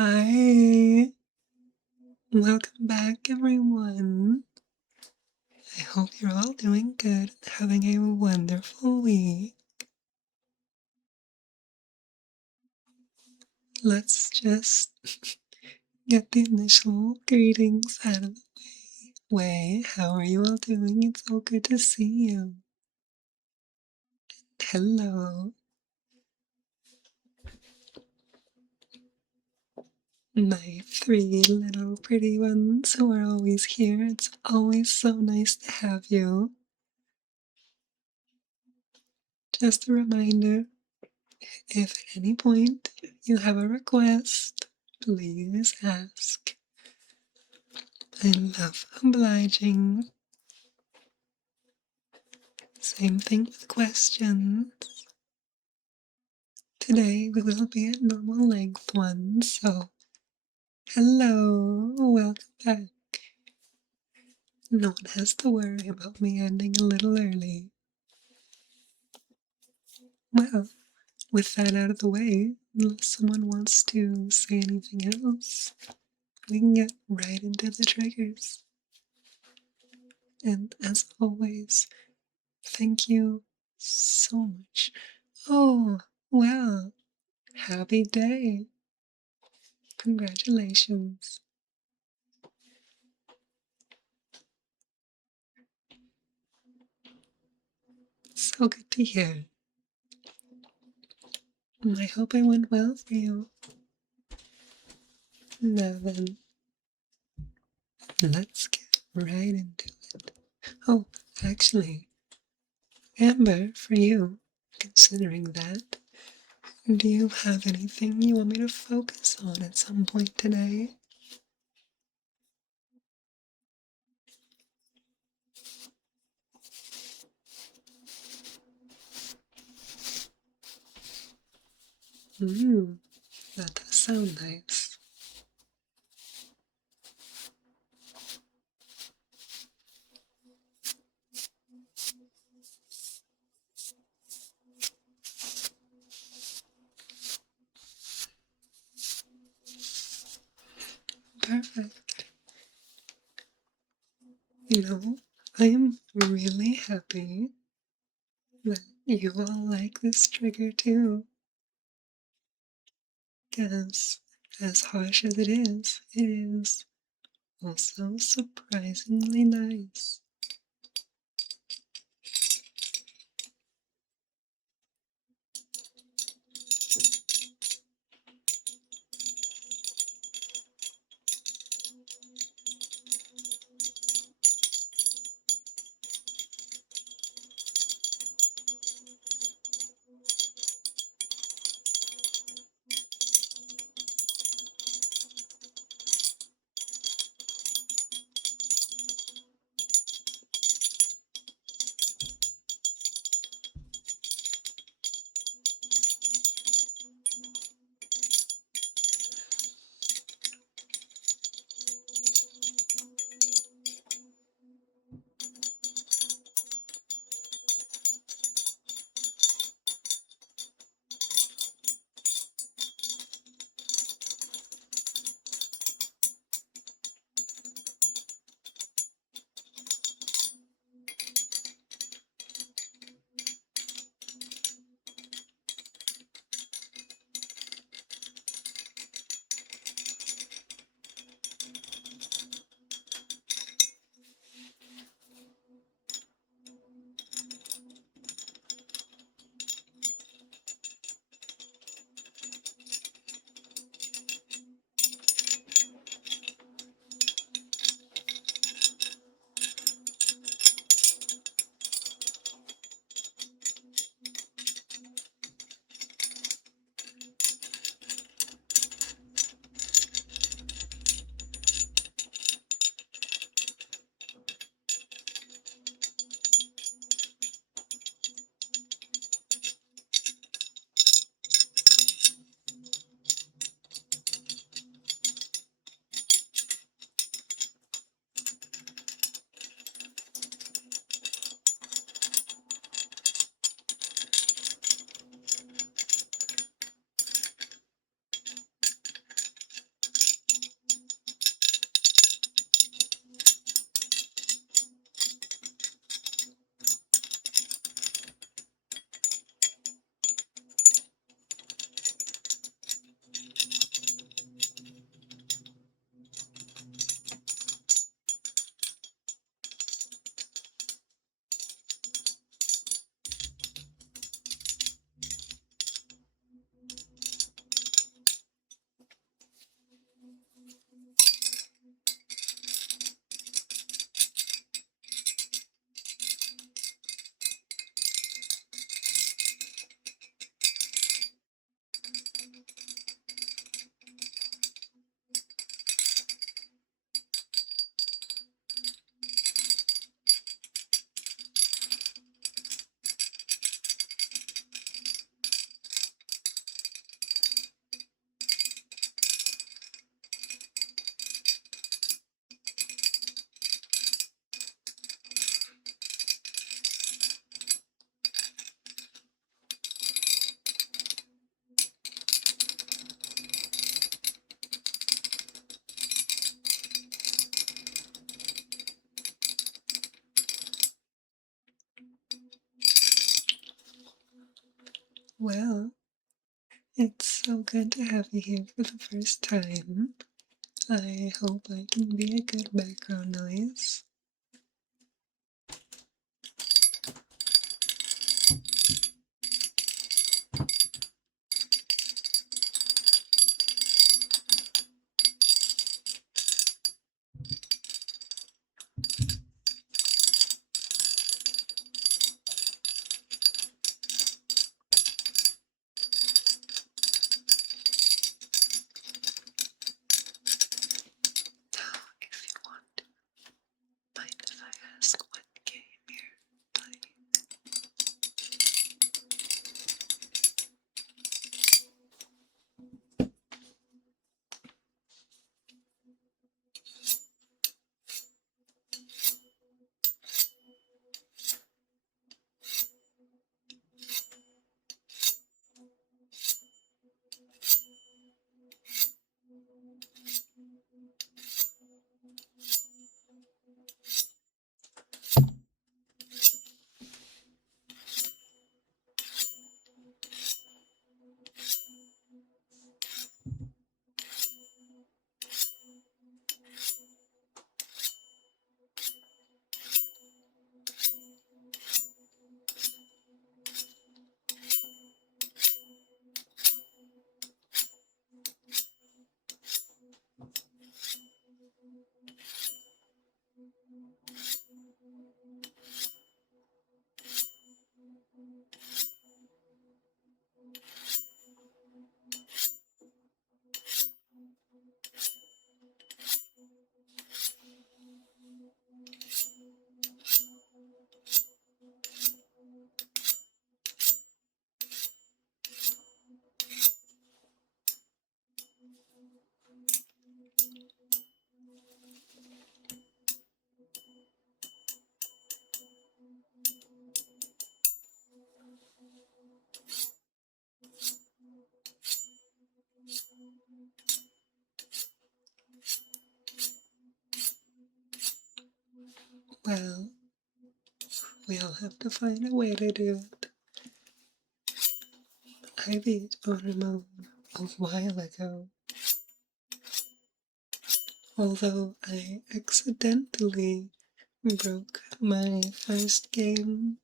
Hi, welcome back everyone. I hope you're all doing good and having a wonderful week. Let's just get the initial greetings out of the way. How are you all doing? It's so good to see you. Hello. My three little pretty ones who are always here. It's always so nice to have you. Just a reminder, if at any point you have a request, please ask. I love obliging. Same thing with questions. Today we will be at normal length ones, so hello, welcome back. No one has to worry about me ending a little early. Well, with that out of the way, unless someone wants to say anything else, we can get right into the triggers. And as always, thank you so much. Oh, well, happy day. Congratulations. So good to hear. I hope I went well for you. Now then, let's get right into it. Oh, actually, Amber, for you, considering that, do you have anything you want me to focus on at some point today? That does sound nice. Perfect. You know, I am really happy that you all like this trigger too. Because, as harsh as it is also surprisingly nice. It's so good to have you here for the first time. I hope I can be a good background noise. Now, if you want, mind if I ask what game you're playing? Well, we'll have to find a way to do it. I beat Orimo a while ago, although I accidentally broke my first game.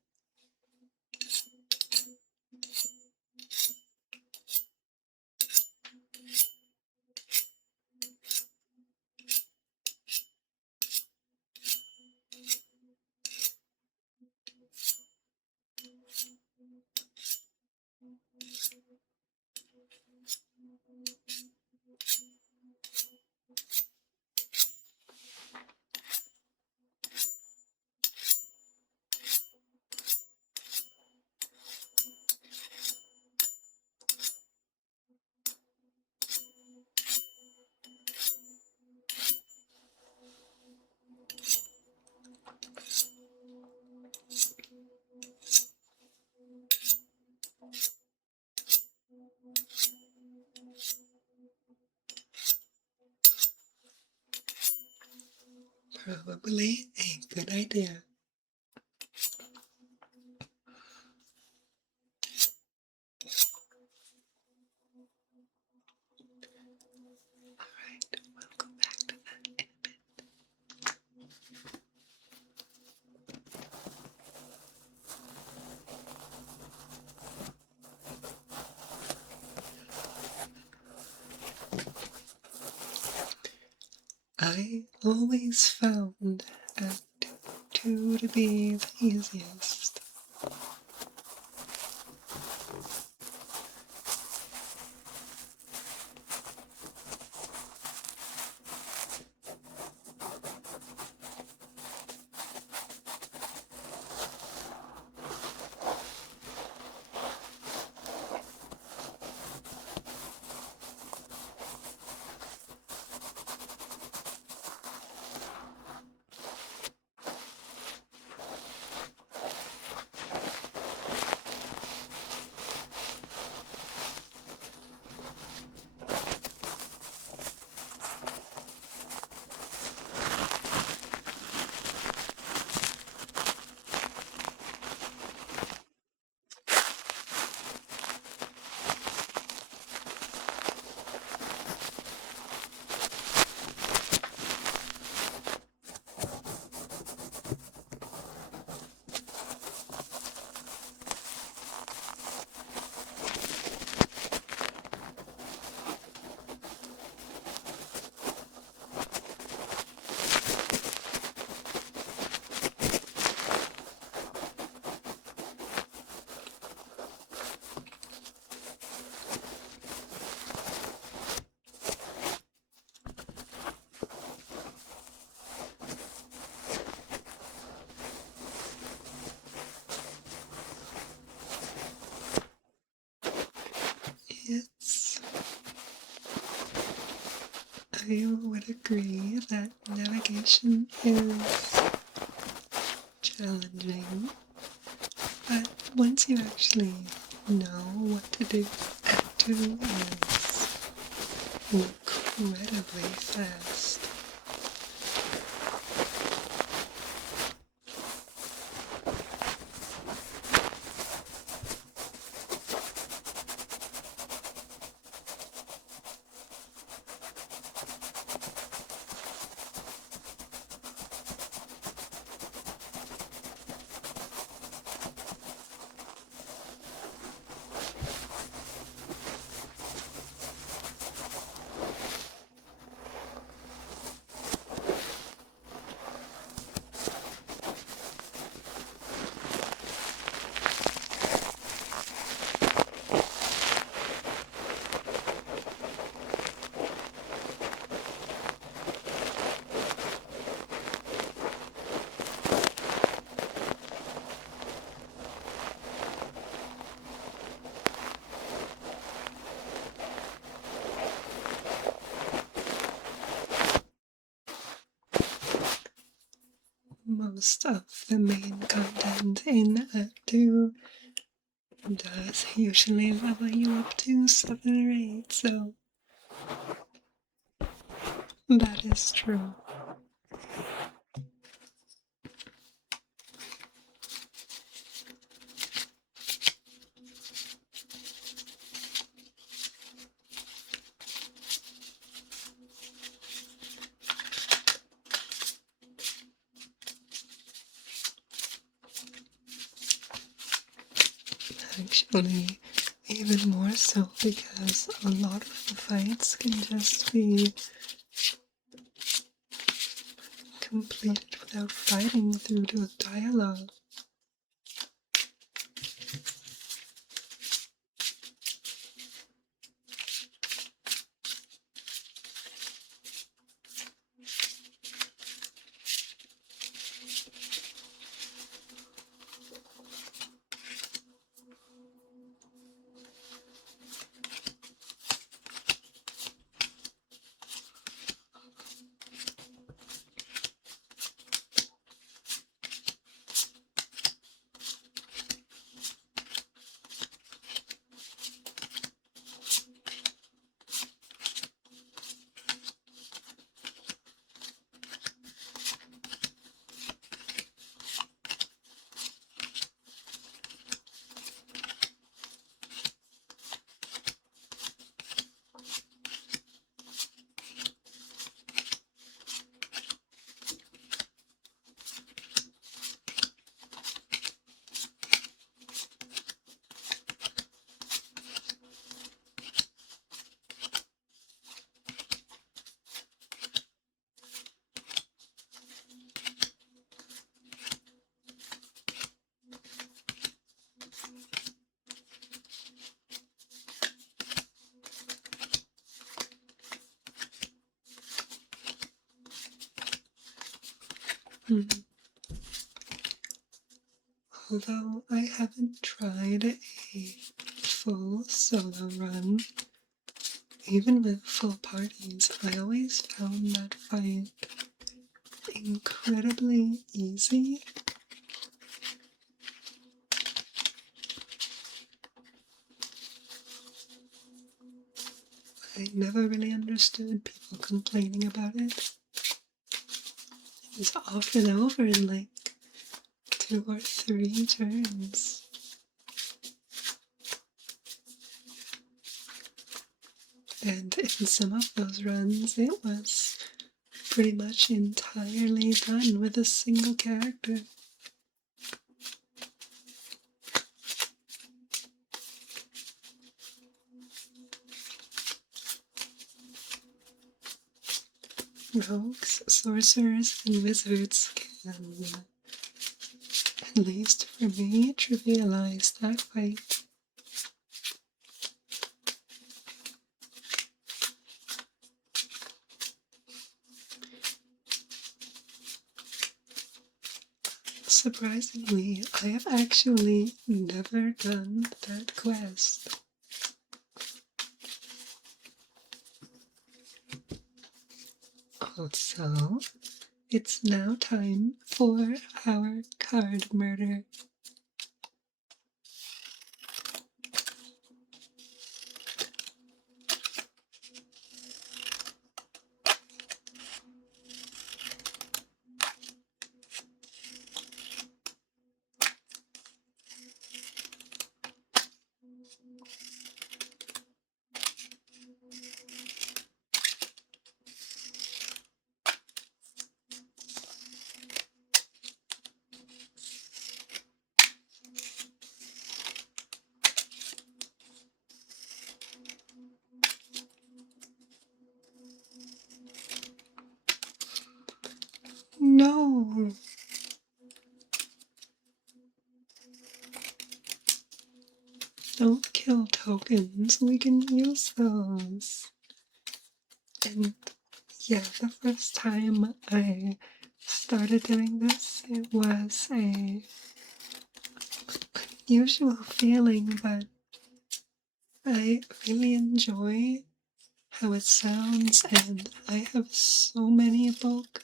Probably a good idea. Alright, we'll go back to that in a bit. I always found Act 2 to be the easiest. I would agree that navigation is challenging, but once you actually know what to do, Act 2 is incredibly fast. Most of the main content in Act 2 does usually level you up to 7 or 8, so that is true. Actually, even more so because a lot of the fights can just be completed without fighting through to a dialogue. Although I haven't tried a full solo run, even with full parties, I always found that fight incredibly easy. I never really understood people complaining about it. It was often over in like 2 or 3 turns. And in some of those runs, it was pretty much entirely done with a single character. Rogues, sorcerers, and wizards can, at least for me, trivialize that fight. Surprisingly, I have actually never done that quest. Also, it's now time for our card murder. No! Don't kill tokens, we can use those. And yeah, the first time I started doing this, it was a unusual feeling, but I really enjoy how it sounds, and I have so many bulk.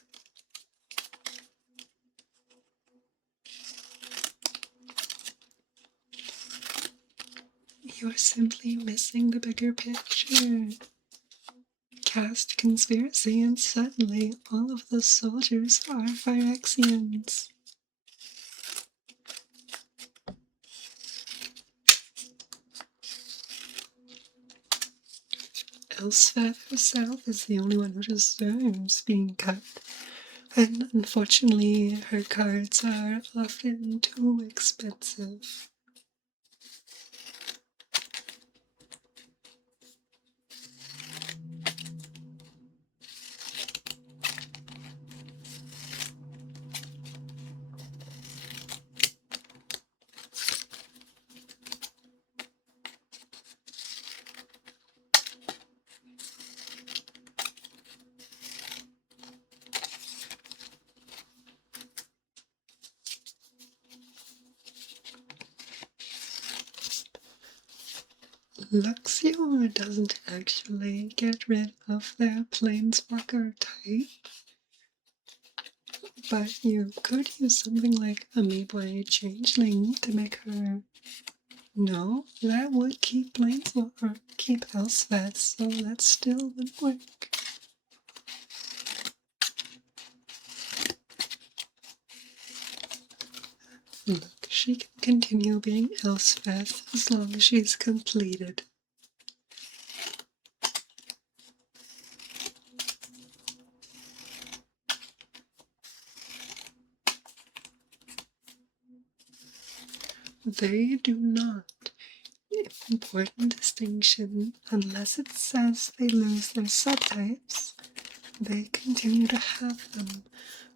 You're simply missing the bigger picture. Cast conspiracy and suddenly all of the soldiers are Phyrexians. Elspeth herself is the only one who deserves being cut, and unfortunately her cards are often too expensive. Luxior doesn't actually get rid of their planeswalker type, but you could use something like a Midway Changeling to make her. No, that would keep planeswalker, keep Elspeth, so that still would work. Look, she can continue being Elspeth as long as she's completed. They do not. Important distinction. Unless it says they lose their subtypes, they continue to have them.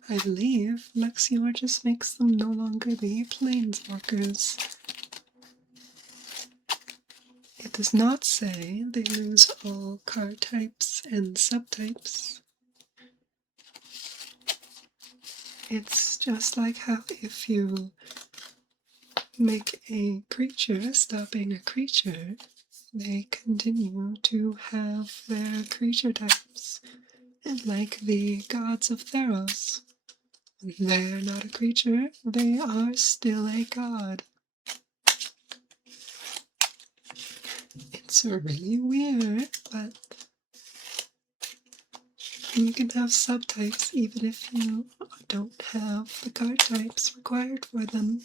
I believe Luxior just makes them no longer be planeswalkers. It does not say they lose all card types and subtypes. It's just like how if you make a creature stop being a creature, they continue to have their creature types. And like the gods of Theros, they're not a creature, they are still a god. It's really weird, but you can have subtypes even if you don't have the card types required for them.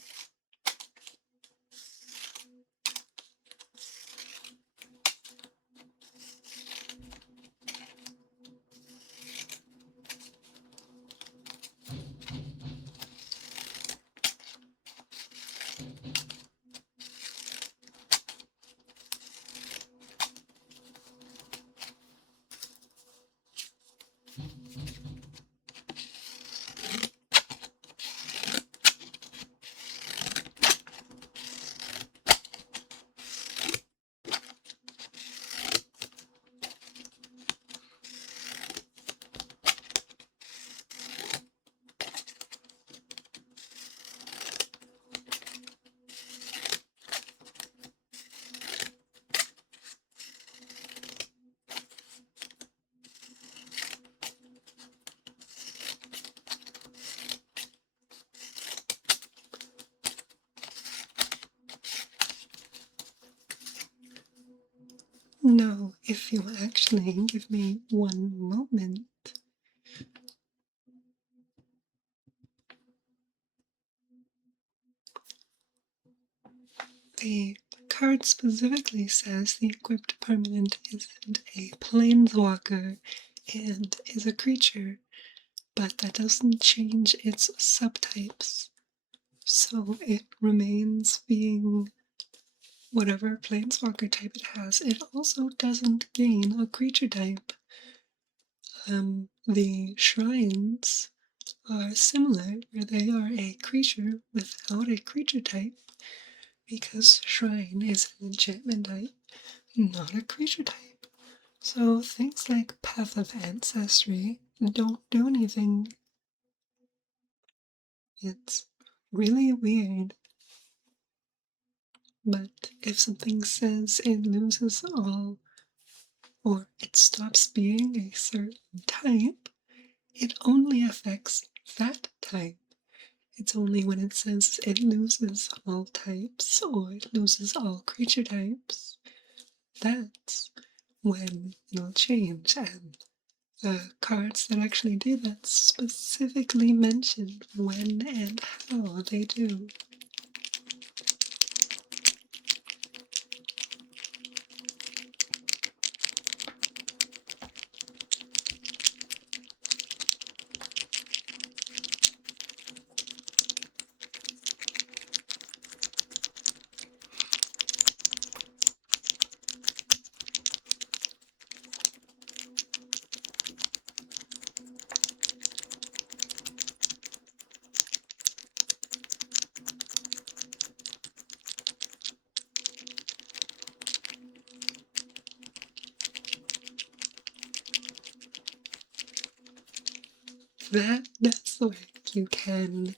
No, if you actually give me one moment. The card specifically says the equipped permanent isn't a planeswalker and is a creature, but that doesn't change its subtypes. So it remains being whatever planeswalker type it has. It also doesn't gain a creature type. The shrines are similar, where they are a creature without a creature type, because shrine is an enchantment type, not a creature type. So things like Path of Ancestry don't do anything. It's really weird. But if something says it loses all, or it stops being a certain type, it only affects that type. It's only when it says it loses all types, or it loses all creature types, that's when it'll change. And the cards that actually do that specifically mention when and how they do. That does work. You can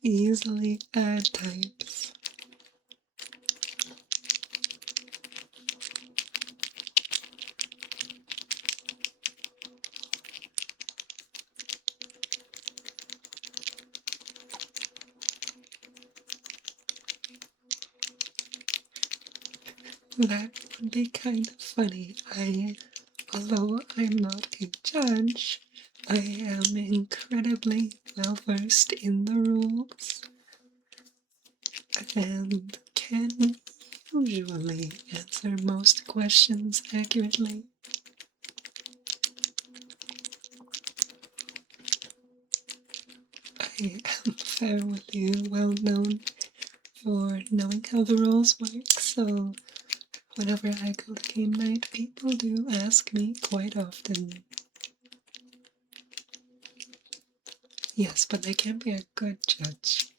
easily add types. That would be kind of funny. Although I'm not a judge, I am incredibly well versed in the rules and can usually answer most questions accurately. I am fairly well known for knowing how the rules work, so whenever I go to game night, people do ask me quite often. Yes, but they can't be a good judge.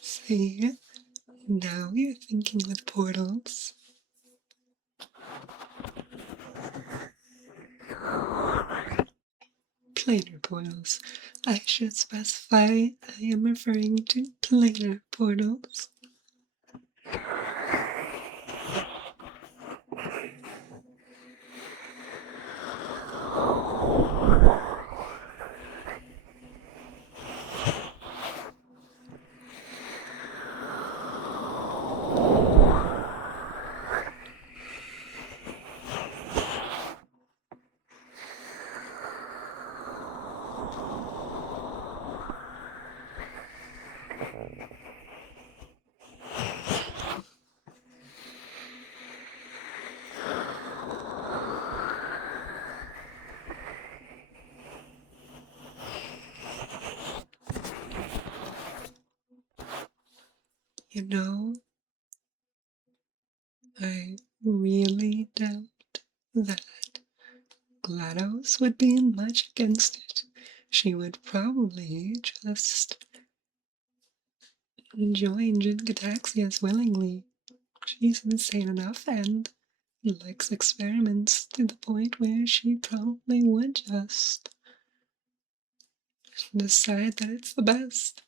See, now you're thinking with portals. Planar portals. I should specify I am referring to planar portals. You know, I really doubt that GLaDOS would be much against it. She would probably just join Jin-Gataxias willingly. She's insane enough and likes experiments to the point where she probably would just decide that it's the best.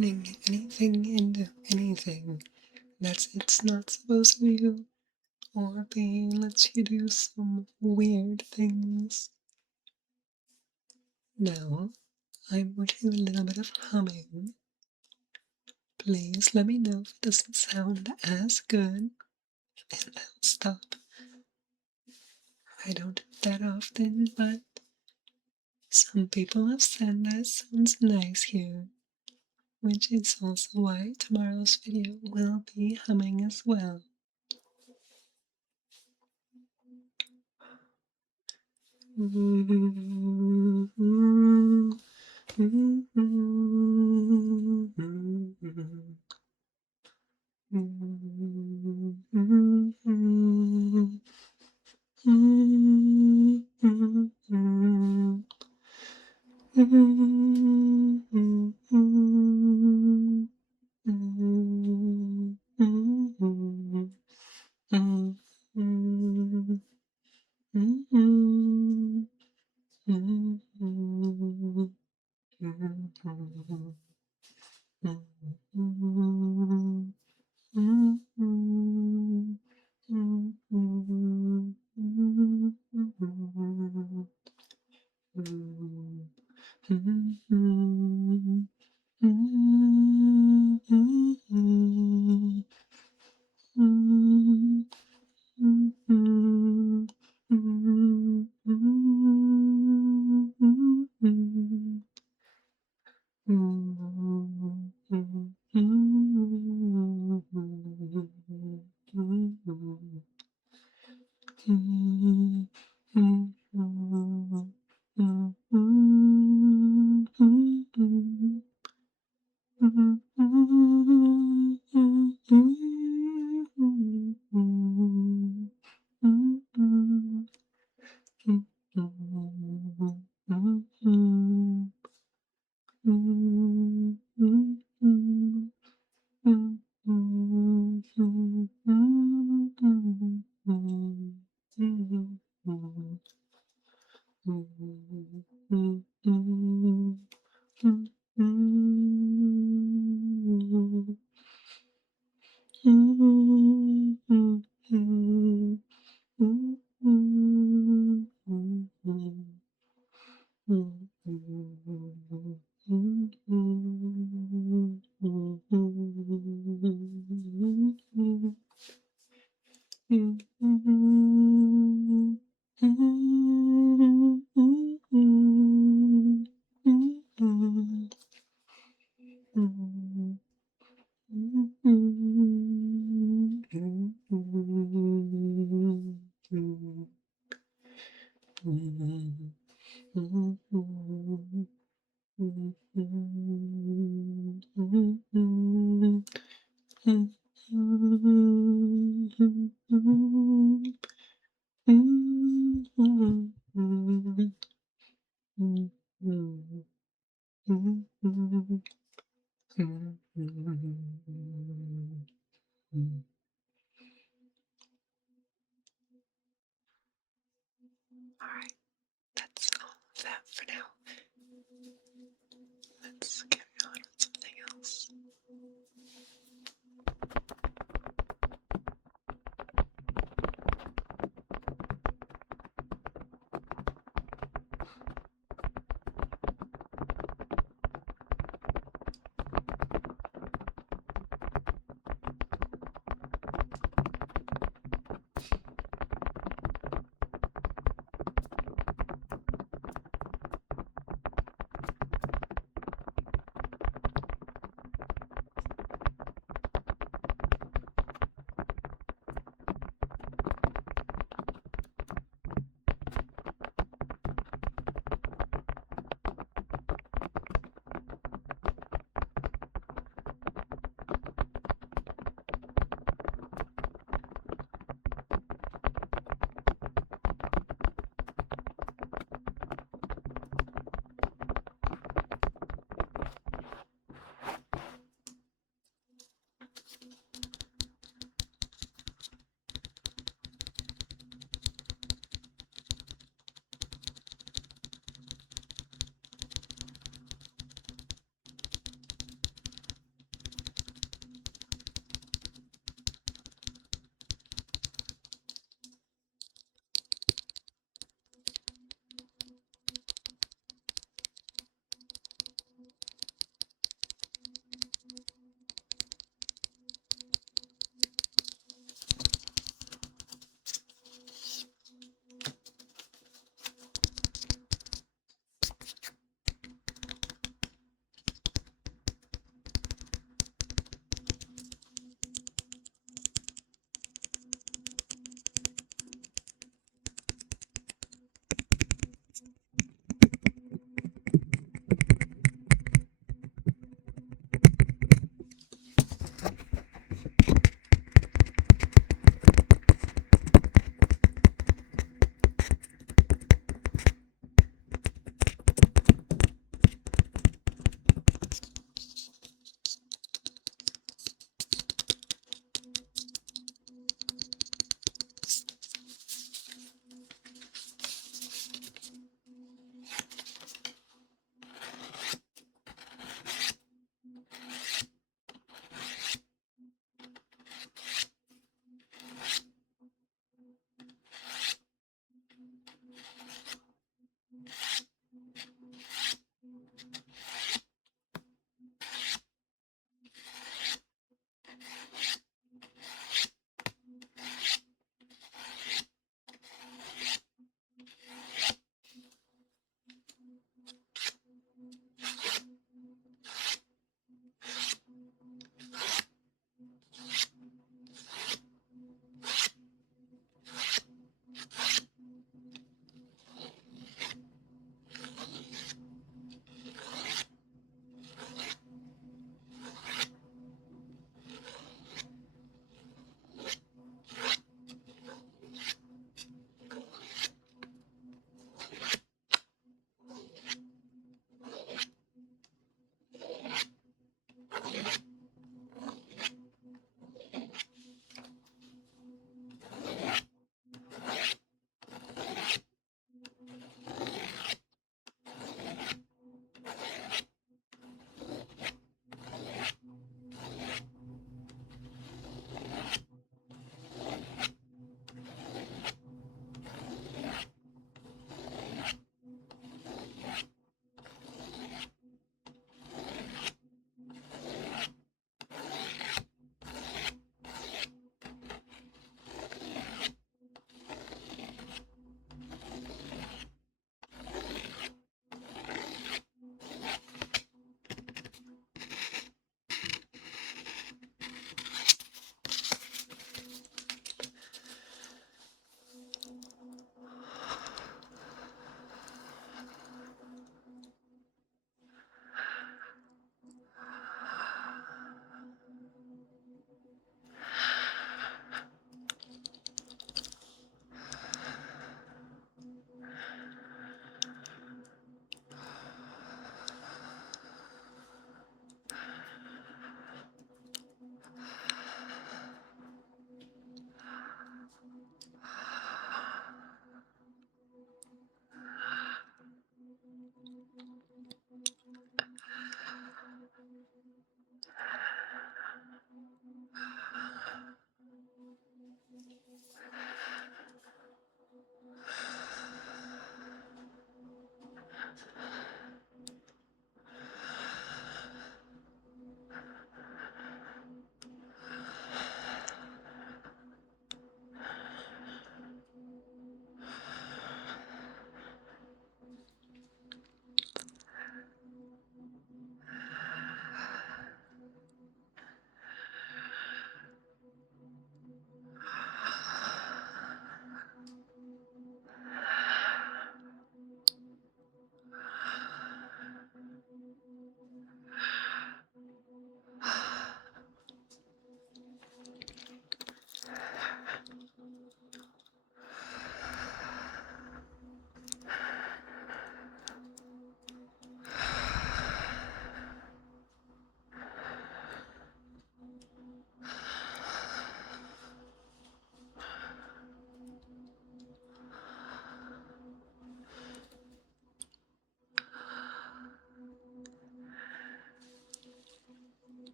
turning anything into anything it's not supposed to be, or be lets you do some weird things. Now, I'm going to do a little bit of humming. Please let me know if it doesn't sound as good, and I'll stop. I don't do that often, but some people have said that sounds nice here, which is also why tomorrow's video will be humming as well. Alright, that's all of that for now. Let's carry on with something else.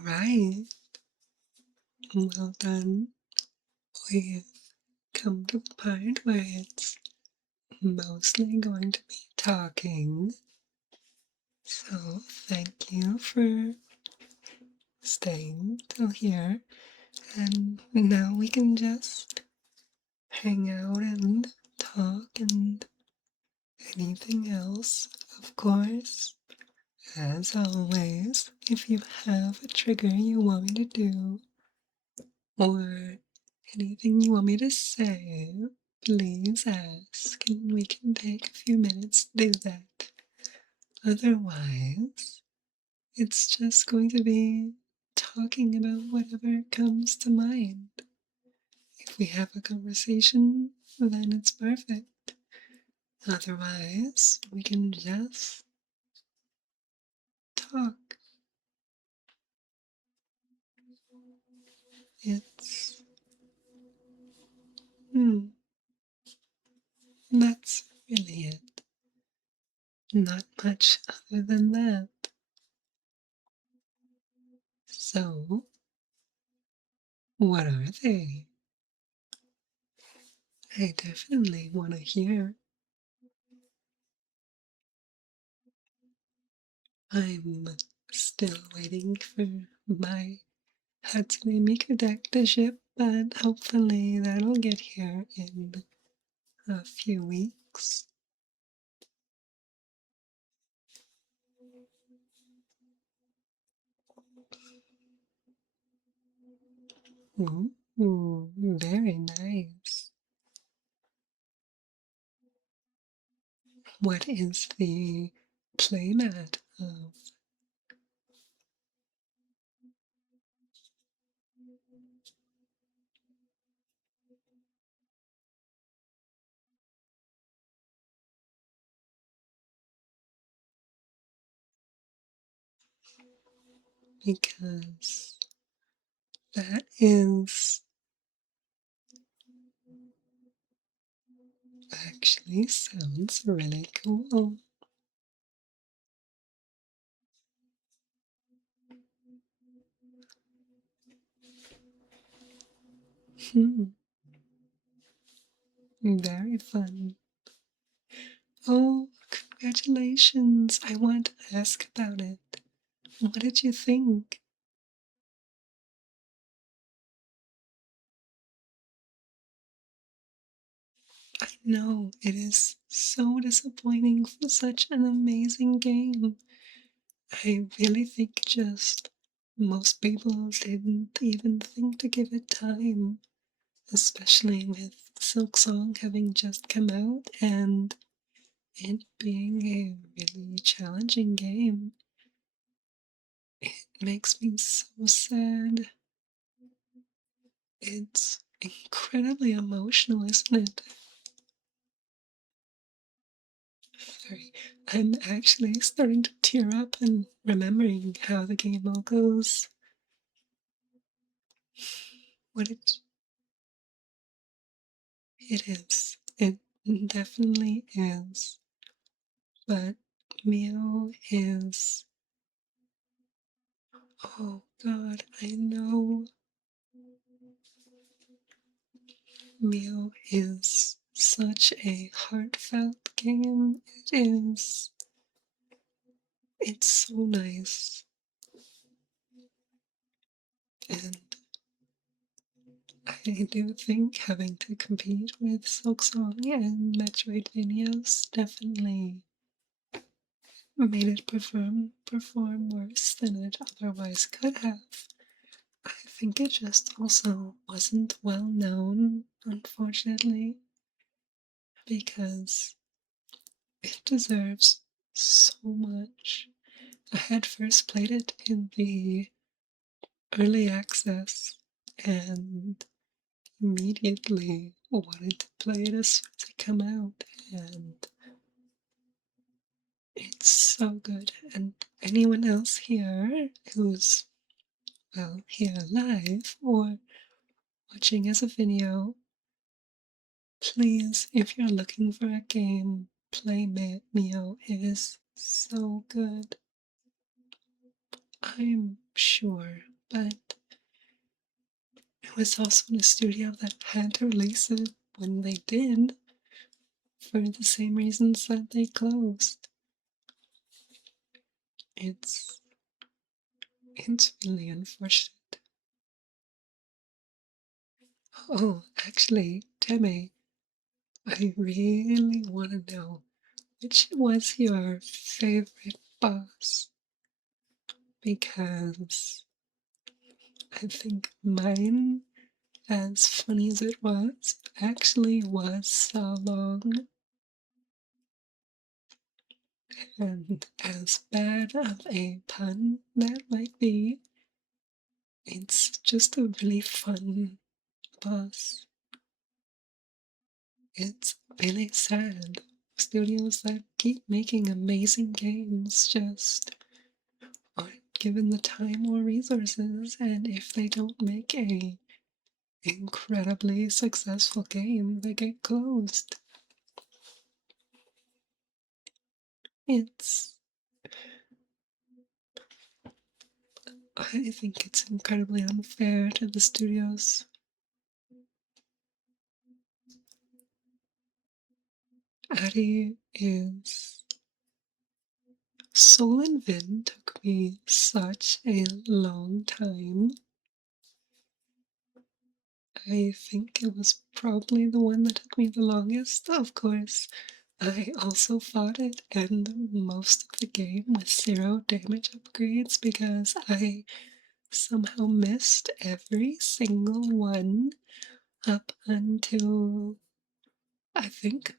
Alright, well done. We've come to the part where it's mostly going to be talking. So thank you for staying till here. And now we can just hang out and talk and anything else, of course. As always, if you have a trigger you want me to do, or anything you want me to say, please ask, and we can take a few minutes to do that. Otherwise, it's just going to be talking about whatever comes to mind. If we have a conversation, then it's perfect. Otherwise, we can just talk. It's, that's really it. Not much other than that. So, what are they? I definitely want to hear. I'm still waiting for my Hatsune Miku deck to ship, but hopefully that'll get here in a few weeks. Ooh, very nice. What is the playmat of? Because that is actually sounds really cool. Very fun. Oh, congratulations. I want to ask about it. What did you think? I know it is so disappointing for such an amazing game. I really think just most people didn't even think to give it time, especially with Silk Song having just come out and it being a really challenging game. It makes me so sad. It's incredibly emotional, isn't it? Sorry, I'm actually starting to tear up and remembering how the game all goes. What it is. It definitely is. But Mio is. Oh God, I know. Mio is such a heartfelt game. It is. It's so nice. And I do think having to compete with Silksong and Metroidvanias definitely made it perform worse than it otherwise could have. I think it just also wasn't well known, unfortunately, because it deserves so much. I had first played it in the early access and immediately wanted to play it as soon as it came out, and it's so good. And anyone else here who's, well, here live or watching as a video, please, if you're looking for a game, play Mio. It is so good. I'm sure but it was also a studio that had to release it when they did for the same reasons that they closed. It's it's really unfortunate. Oh, actually, Teme, I really want to know which was your favorite boss, because I think mine, as funny as it was, actually was so long, and as bad of a pun that might be, it's just a really fun boss. It's really sad. Studios that keep making amazing games just aren't given the time or resources, and if they don't make a incredibly successful game, they get closed. It's I think it's incredibly unfair to the studios. Addy is Soul and Vin took me such a long time. I think it was probably the one that took me the longest. Of course, I also fought it and most of the game with 0 damage upgrades because I somehow missed every single one up until, I think,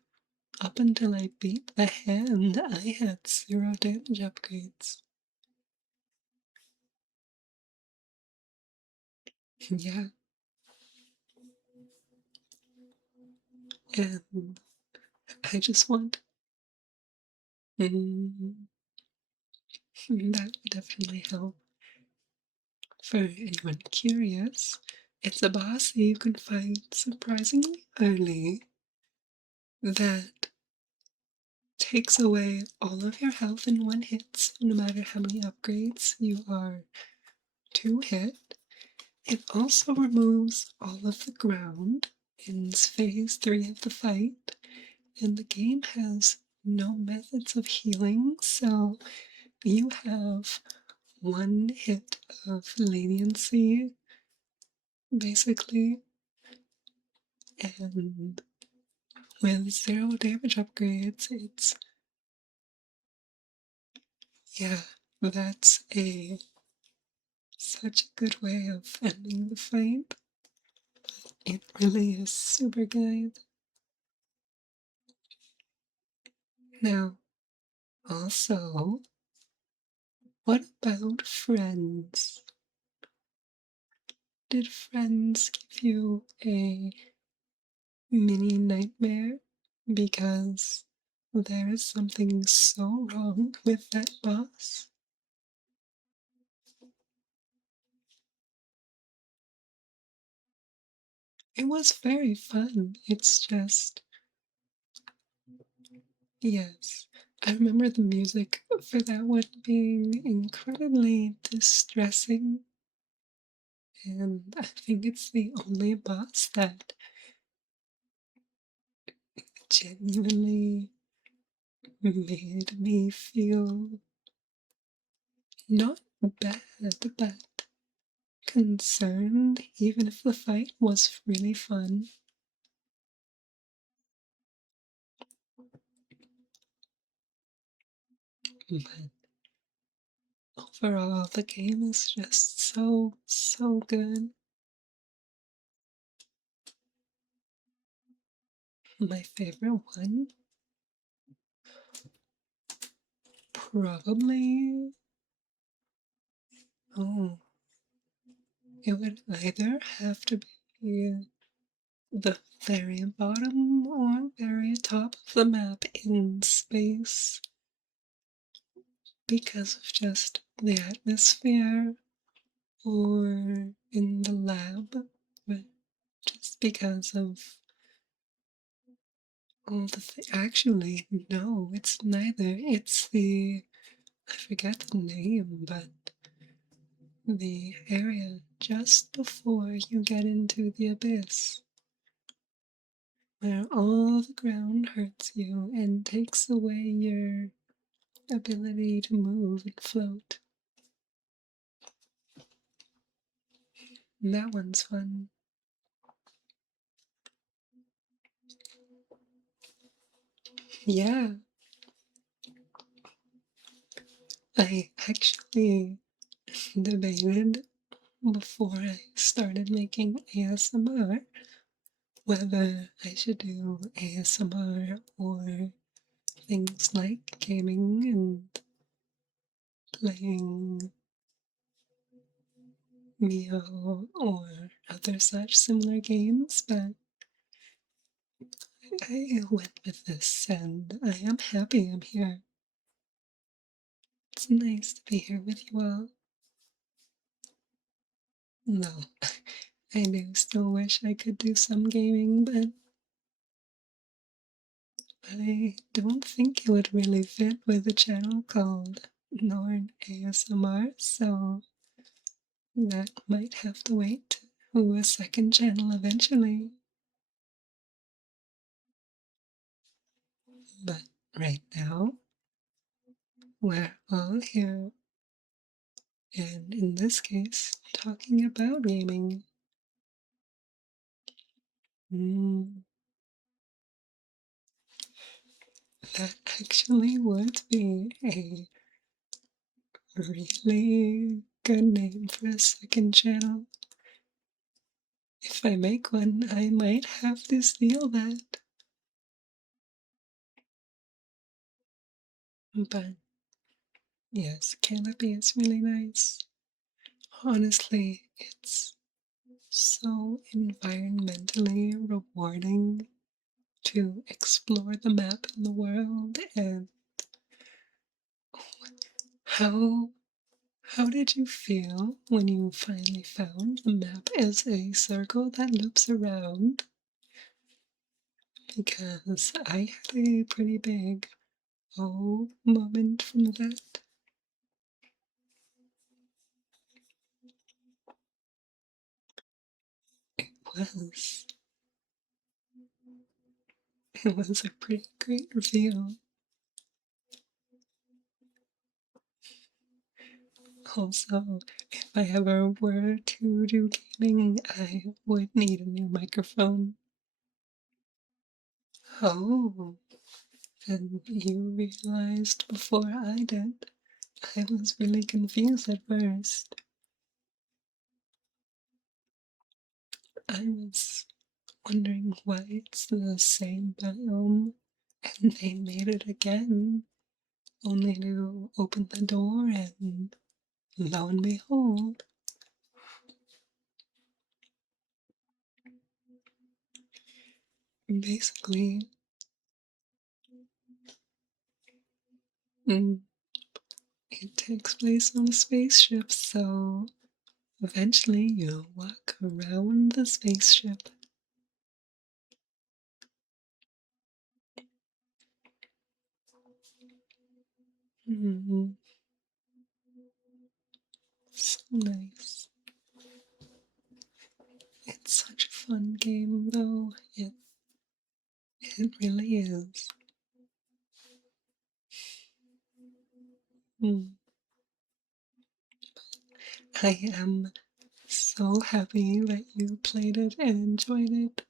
up until I beat the hand, I had 0 damage upgrades. Yeah, and I just want. Mm, that would definitely help. For anyone curious, it's a boss that you can find surprisingly early that takes away all of your health in one hit, so no matter how many upgrades you are to hit. It also removes all of the ground in phase 3 of the fight, and the game has no methods of healing, so you have one hit of leniency, basically, and with 0 damage upgrades, it's, yeah, that's a such a good way of ending the fight. It really is super good. Now, also, what about Friends? Did Friends give you a mini nightmare? Because there is something so wrong with that boss. It was very fun. It's just, yes. I remember the music for that one being incredibly distressing, and I think it's the only boss that genuinely made me feel not bad, but concerned, even if the fight was really fun. But overall, the game is just so, so good. My favorite one? Probably. Oh, it would either have to be the very bottom or very top of the map in space because of just the atmosphere, or in the lab, but just because of all the actually, no, it's neither. It's the, I forget the name, but the area just before you get into the abyss, where all the ground hurts you and takes away your ability to move and float. And that one's fun. Yeah, I actually debated before I started making ASMR whether I should do ASMR or things like gaming and playing Mio or other such similar games, but I went with this and I am happy I'm here. It's nice to be here with you all. No, I do still wish I could do some gaming, but I don't think it would really fit with a channel called nornASMR, so that might have to wait to a second channel eventually. But right now, we're all here, and in this case, talking about gaming. Mm, that actually would be a really good name for a second channel. If I make one, I might have to steal that. But yes, canopy is really nice. Honestly, it's so environmentally rewarding to explore the map and the world. And how how did you feel when you finally found the map as a circle that loops around? Because I had a pretty big moment from that. It was it was a pretty great reveal. Also, if I ever were to do gaming, I would need a new microphone. Oh, and you realized before I did. I was really confused at first. I was wondering why it's the same biome, and they made it again, only to open the door and lo and behold, basically, mm, it takes place on a spaceship, so eventually you'll walk around the spaceship. Mm, so nice. It's such a fun game, though. It really is. Mm. I am so happy that you played it and enjoyed it.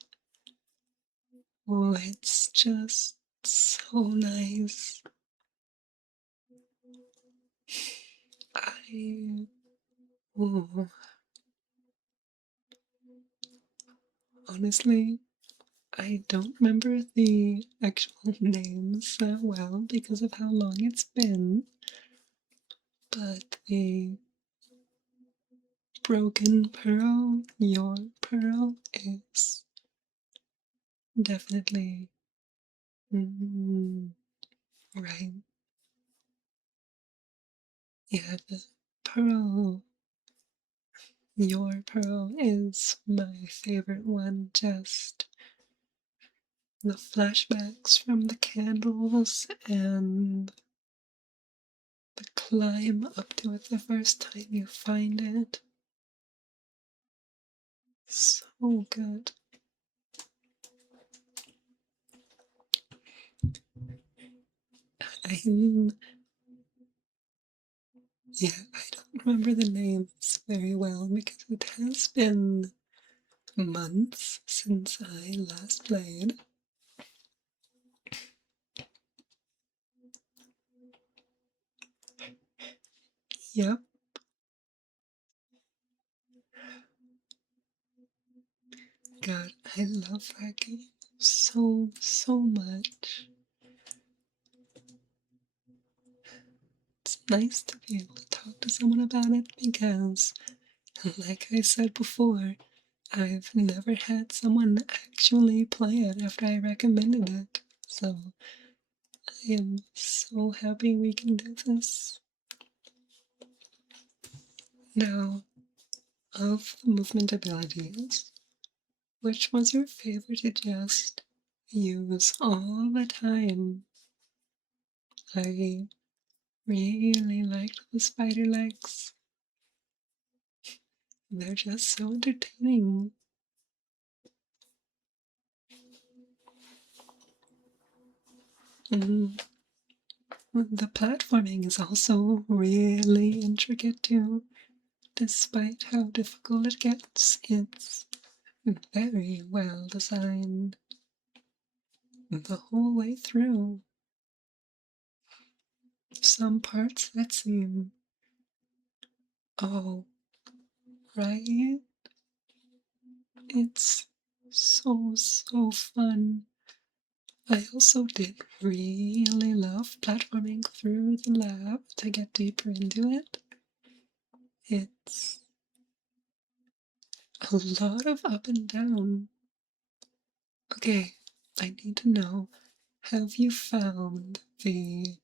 Oh, it's just so nice. I, oh, honestly, I don't remember the actual names that well because of how long it's been, but the broken pearl, your pearl, is definitely mm, right. Yeah, the pearl, your pearl is my favorite one. Just the flashbacks from the candles and the climb up to it the first time you find it. So good. I'm, yeah, I don't remember the names very well because it has been months since I last played. Yep. God, I love that game so much. It's nice to be able to talk to someone about it because, like I said before, I've never had someone actually play it after I recommended it. So I am so happy we can do this. Now, of the movement abilities, which was your favorite to just use all the time? I really liked the spider legs. They're just so entertaining. Mm. The platforming is also really intricate too. Despite how difficult it gets, it's very well designed the whole way through. Some parts that seem, oh, right? It's so fun. I also did really love platforming through the lab to get deeper into it. It's a lot of up and down. Okay, I need to know, have you found the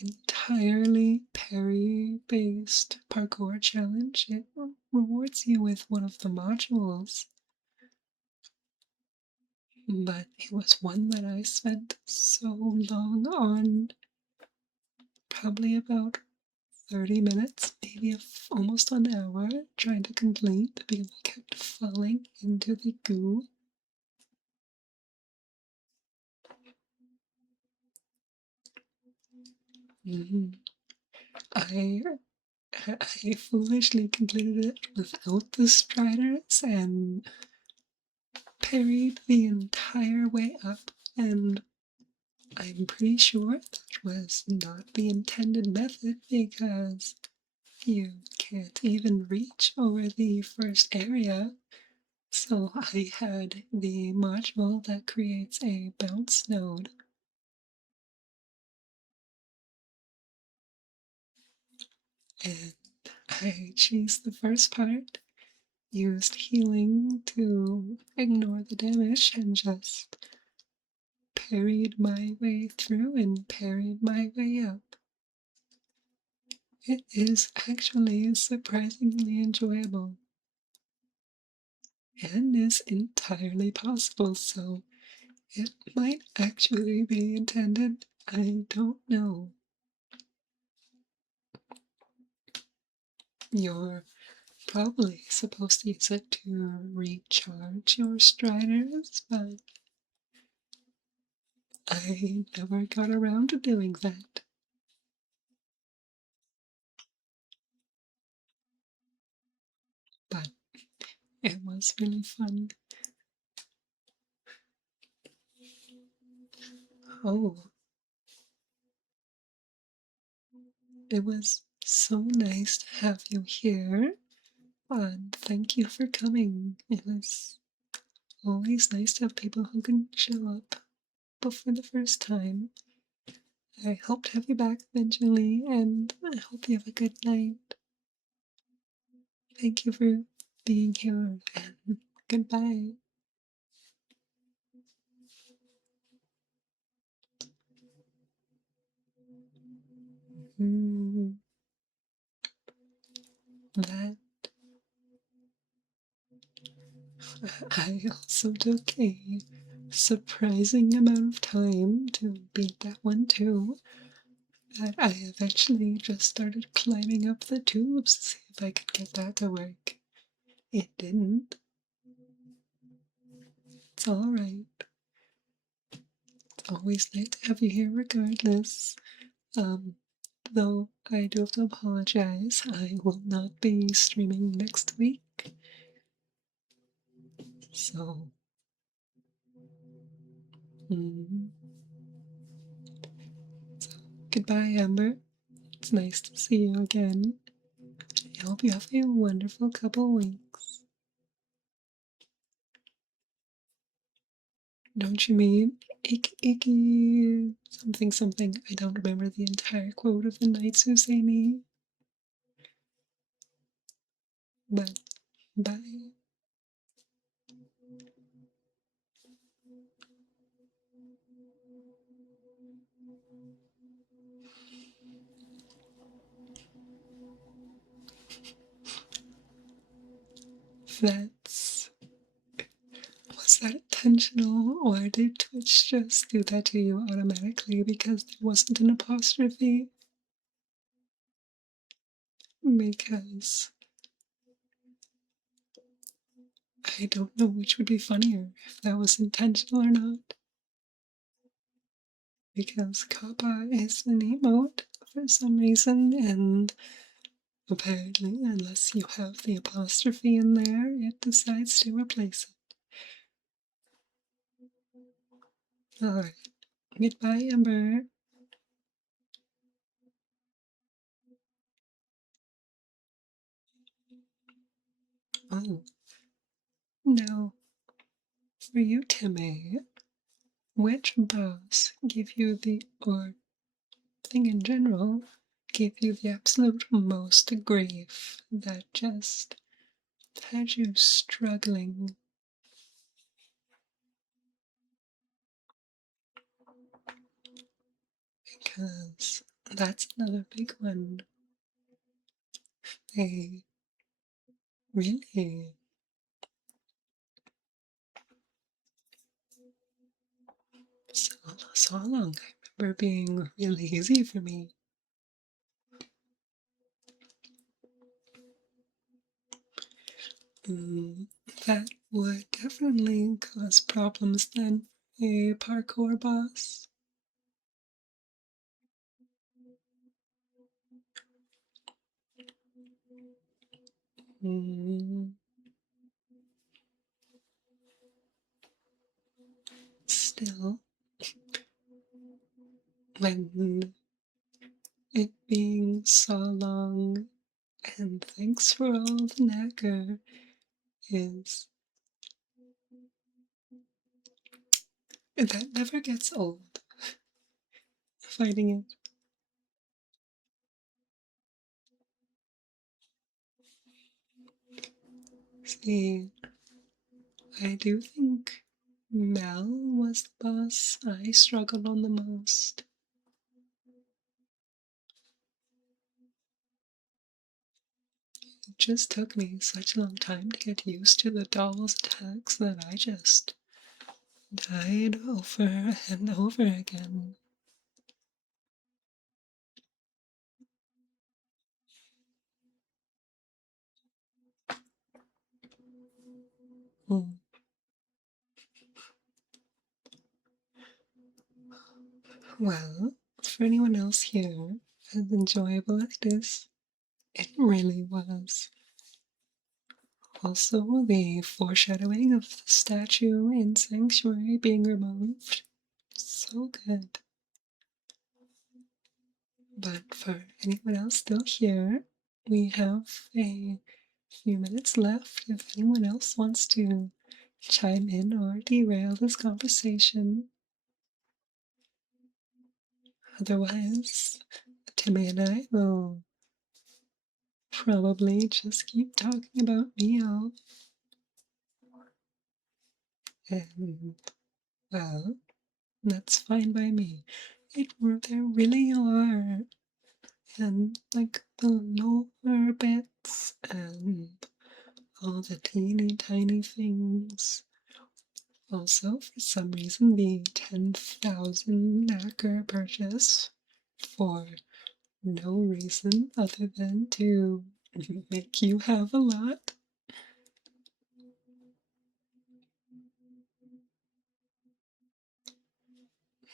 entirely parry-based parkour challenge? It rewards you with one of the modules, but it was one that I spent so long on, probably about 30 minutes, maybe almost an hour, trying to complete because I kept falling into the goo. Mm-hmm. I I foolishly completed it without the striders and parried the entire way up, and I'm pretty sure that was not the intended method because you can't even reach over the first area. So I had the module that creates a bounce node. And I cheesed the first part, used healing to ignore the damage, and just parried my way through and parried my way up. It is actually surprisingly enjoyable and is entirely possible, so it might actually be intended. I don't know. You're probably supposed to use it to recharge your striders, but I never got around to doing that. But it was really fun. Oh, it was so nice to have you here. And thank you for coming. It was always nice to have people who can show up for the first time. I hope to have you back eventually, and I hope you have a good night. Thank you for being here, and goodbye. Mm, that I also took a surprising amount of time to beat that one too. that I eventually just started climbing up the tubes to see if I could get that to work. It didn't. It's alright. It's always nice to have you here regardless. Though I do have to apologize, I will not be streaming next week. So, mm, so goodbye, Amber. It's nice to see you again. I hope you have a wonderful couple weeks. Don't you mean icky something something? I don't remember the entire quote of the Knights Who Say Me. But bye. That's Was that intentional, or did Twitch just do that to you automatically because there wasn't an apostrophe? Because I don't know which would be funnier, if that was intentional or not. Because kappa is an emote for some reason, and apparently, unless you have the apostrophe in there, it decides to replace it. Alright. Goodbye, Amber. Oh. Now, for you, Timmy, which boss give you the, or thing in general, gave you the absolute most grief that just had you struggling? Because that's another big one. They really, so long, I remember being really easy for me. That would definitely cause problems then, a parkour boss. Still, when it being so long, and thanks for all the knacker, is that never gets old, fighting it. See, I do think Mel was the boss I struggled on the most. It just took me such a long time to get used to the doll's attacks that I just died over and over again. Hmm. Well, for anyone else here, as enjoyable as this, it really was. Also, the foreshadowing of the statue in Sanctuary being removed. So good. But for anyone else still here, we have a few minutes left if anyone else wants to chime in or derail this conversation. Otherwise, Timmy and I will probably just keep talking about Meow. And, well, that's fine by me. There really are. And like the lower bits and all the teeny tiny things. Also, for some reason, the 10,000 knacker purchase for no reason other than to make you have a lot.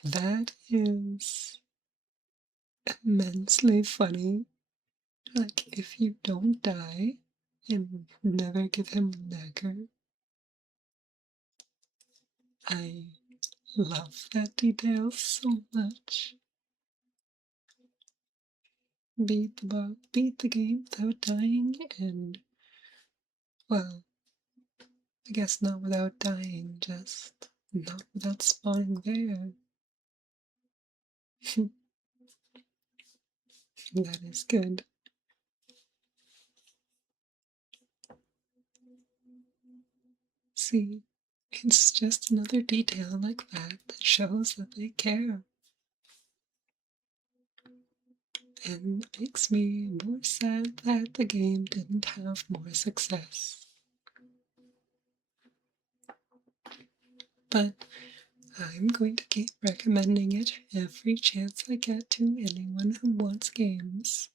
That is immensely funny. Like, if you don't die and never give him a knacker, I love that detail so much. Beat the game without dying, and, well, I guess not without dying, just not without spawning there. That is good. See, it's just another detail like that that shows that they care. And makes me more sad that the game didn't have more success. But I'm going to keep recommending it every chance I get to anyone who wants games,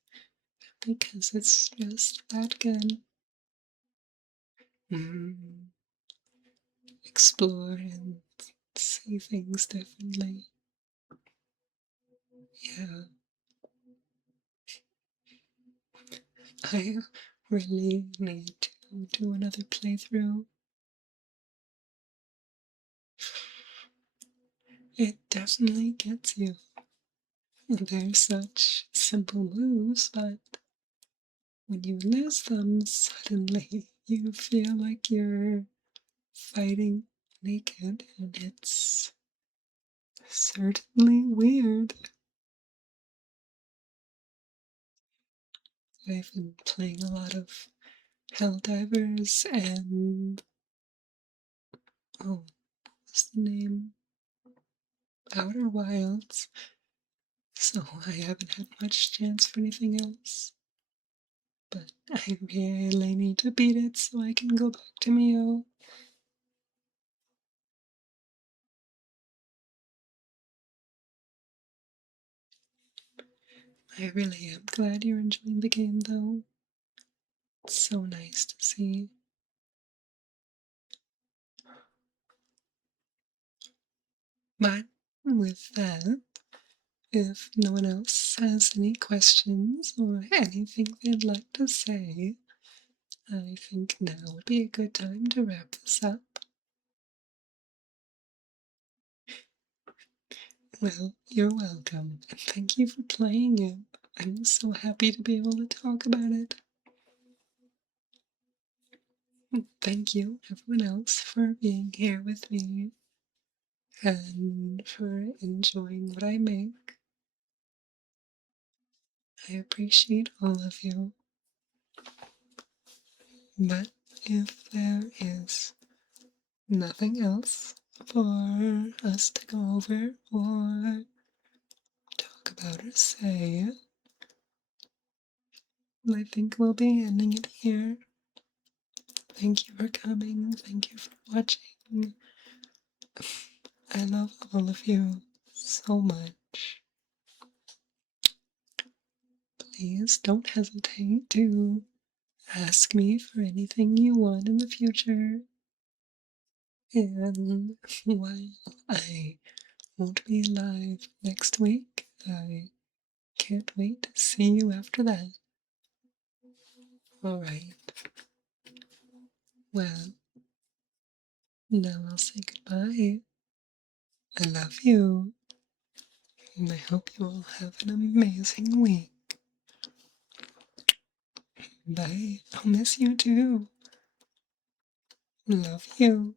because it's just that good. Mm, explore and see things differently. Yeah, I really need to do another playthrough. It definitely gets you. They're such simple moves, but when you lose them, suddenly you feel like you're fighting naked, and it's certainly weird. I've been playing a lot of Helldivers and, oh, what's the name? Outer Wilds, so I haven't had much chance for anything else. But I really need to beat it so I can go back to Mio. I really am glad you're enjoying the game, though. It's so nice to see. But with that, if no one else has any questions or anything they'd like to say, I think now would be a good time to wrap this up. Well, you're welcome, and thank you for playing it. I'm so happy to be able to talk about it. Thank you, everyone else, for being here with me and for enjoying what I make. I appreciate all of you. But if there is nothing else for us to go over or talk about or say, I think we'll be ending it here. Thank you for coming. Thank you for watching. I love all of you so much. Please don't hesitate to ask me for anything you want in the future. And while I won't be live next week, I can't wait to see you after that. Alright. Well, now I'll say goodbye. I love you. And I hope you all have an amazing week. Bye. I'll miss you too. Love you.